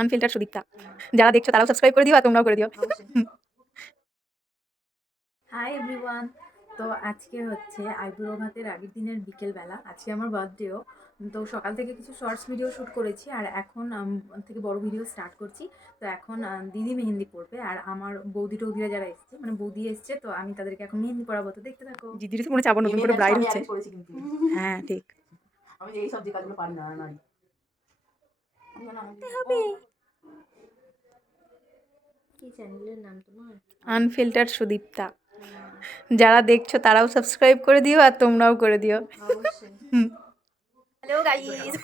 Unfilter Sudipta, যারা দেখছো তারাও সাবস্ক্রাইব করে দিও আর তোমরাও করে দিও। হাই এভরিওয়ান, তো আজকে হচ্ছে আইবুড়ো ভাতের আগের দিনের বিকেলবেলা। আজকে আমার বার্থডেও, তো সকাল থেকে কিছু শর্টস ভিডিও শ্যুট করেছি আর এখন থেকে বড় ভিডিও স্টার্ট করছি। তো এখন দিদি মেহেন্দি পড়বে আর আমার বৌদি টৌদিরা যারা এসছে, মানে বৌদি এসছে, তো আমি তাদেরকে এখন মেহেন্দি পড়াবো। তো দেখতে থাকো। দিদির তো মনে চাবো নতুন করে ব্রাইড হচ্ছে। হ্যাঁ ঠিক, আমি এই সব যে কাজগুলো পারি না নাই কি চ্যানেলের নাম তোমার? আনফিল্টার সুদীপ্তা, যারা দেখছো তারাও সাবস্ক্রাইব করে দিও আর তোমরাও করে দিও। অবশ্যই। হ্যালো গাইস,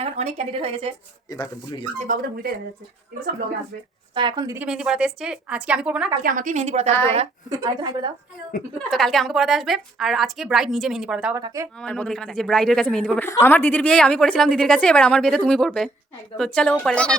এখন অনেক ক্যান্ডিডেট হয়ে গেছে। এই দেখো ভুলে গেছি এই বাবুদের ভুলটাই দেখা যাচ্ছে, এগুলো সব ব্লগে আসবে। তো এখন দিদিকে মেহেন্দি পড়াতে এসছে। আজকে আমি করবো না, কালকে আমাকেই মেহেন্দি পড়াতে আসবে ওরা। আরেকটু হাই করে দাও। তো কালকে আমাকে পড়াতে আসবে আর আজকে ব্রাইড নিজে মেহেন্দি পড়াবে। তাও আবার কাকে? আমার বন্ধু যে ব্রাইডের কাছে মেহেন্দি পড়বে। আমার দিদির বিয়ে আমি পড়েছিলাম দিদির কাছে, এবার আমার বিয়েতে তুমি পড়বে। তো চলো পরে দেখা।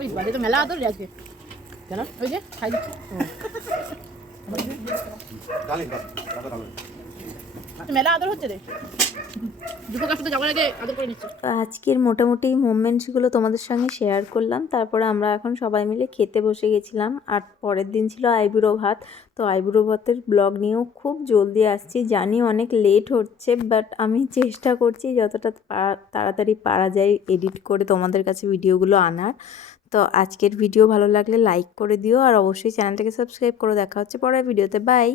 ওই বাড়ি তো মেলা আদর আজকে কেন ওই যে খাই দিচ্ছি মেলা আদর হচ্ছে রে দুটো কাছে তো যাওয়ার আগে আদর করে নিচ্ছি। তো আজকের মোটামুটি মোমেন্টসগুলো তোমাদের সঙ্গে শেয়ার করলাম। তারপরে আমরা এখন সবাই মিলে খেতে বসে গেছিলাম আর পরের দিন ছিল আইবুড়ো ভাত। তো আইবুড়ো ভাতের ব্লগ নিয়েও খুব জলদি আসছি, জানি অনেক লেট হচ্ছে, বাট আমি চেষ্টা করছি যতটা তাড়াতাড়ি পারা যায় এডিট করে তোমাদের কাছে ভিডিওগুলো আনার। তো আজকের ভিডিও ভালো লাগলে লাইক করে দিও আর অবশ্যই চ্যানেলটাকে সাবস্ক্রাইব করে। দেখা হচ্ছে পরের ভিডিওতে। বাই।